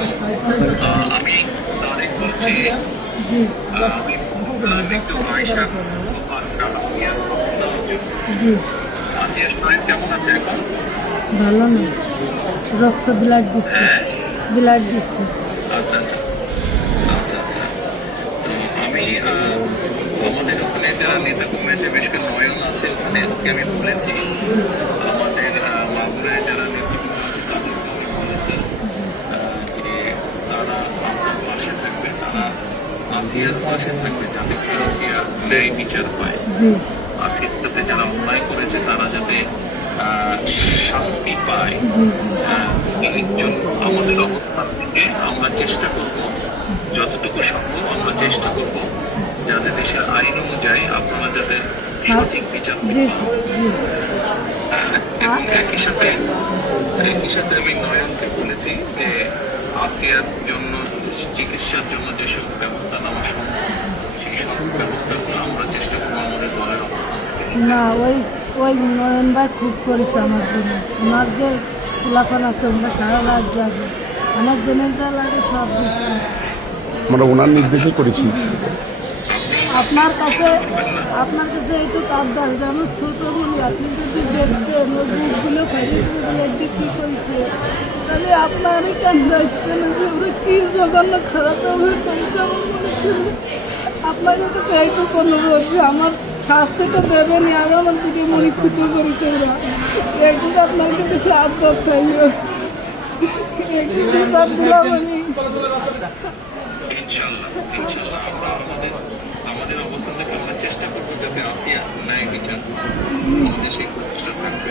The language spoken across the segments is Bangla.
আমি তারেক বলছি আমি একটু আয়সা আসিয়া আসিয়ার জি। আসিয়ার শরীর কেমন আছে এখন? ভালো না। রক্ত ব্লাড দিচ্ছে। ব্লাড দিচ্ছে। আচ্ছা আচ্ছা। আচ্ছা আচ্ছা। তো আমি আমাদের ওখানে যারা নেতা কর্মী আছে বেশ নয়ন আছে ওখানে ওকে আমি বলেছি। আমাদের আসিয়ার পাশে থাকবে যাতে আসিয়া ন্যায় বিচার পায় আসিয়ার সাথে যারা অন্যায় করেছে তারা যাতে শাস্তি পায়। এই জন্য আমাদের অবস্থান থেকে আমরা চেষ্টা করব যতটুকু সম্ভব আমরা চেষ্টা করব যাতে দেশের আইন অনুযায়ী আপনারা যাতে সঠিক বিচার এবং একই সাথে একই সাথে আমি নয়নকে বলেছি যে আসিয়ার জন্য চিকিৎসার জন্য যেসব ব্যবস্থা নেওয়া সম্ভব সেই সব ব্যবস্থাগুলো আমরা চেষ্টা করব আমাদের দলের অবস্থান না ওই ওই নয়ন ভাই খুব করেছে আমার জন্য। আমার যে ফুলাফান আছে আমরা সারা রাত যাবে আমার জন্য যা লাগে সব দিচ্ছে। আমরা ওনার নির্দেশে করেছি। আপনার কাছে আপনার কাছে একটু আবদার যে আমার ছোট বলি আপনি যদি দেখতেন ওই বুকগুলো ফেলে বিক্রি করছে? তাহলে আপনারই কেন দেখছেন যে ওরা কি জঘন্য খারাপ ব্যবহার করেছে আমার মনে শুনে আপনাদের কাছে এইটুকু অনুরোধ যে আমার শাস্তিটা দেবেনি আর আমার দিকে মনে ক্ষতি করেছে ওরা। একটু আপনার কাছে একটু আমি থেকে আমরা চেষ্টা করব যাতে আসিয়া ন্যায় বিচার। আমাদের সেই প্রচেষ্টা থাকবে।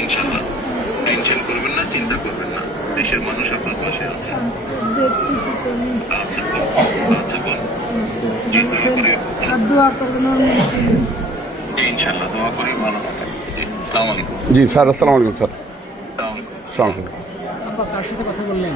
ইনশাল্লাহ টেনশন করবেন না চিন্তা করবেন না। দেশের মানুষ আপনার পাশে আছে। আচ্ছা বল আচ্ছা বল জি দয়া করে দোয়া করবেন ইনশাল্লাহ দোয়া করি ভালো থাকেন। জি আসসালামু আলাইকুম। জি স্যার আসসালামু আলাইকুম স্যার। আসসালামু আলাইকুম। আসসালামু কার সাথে কথা বললেন?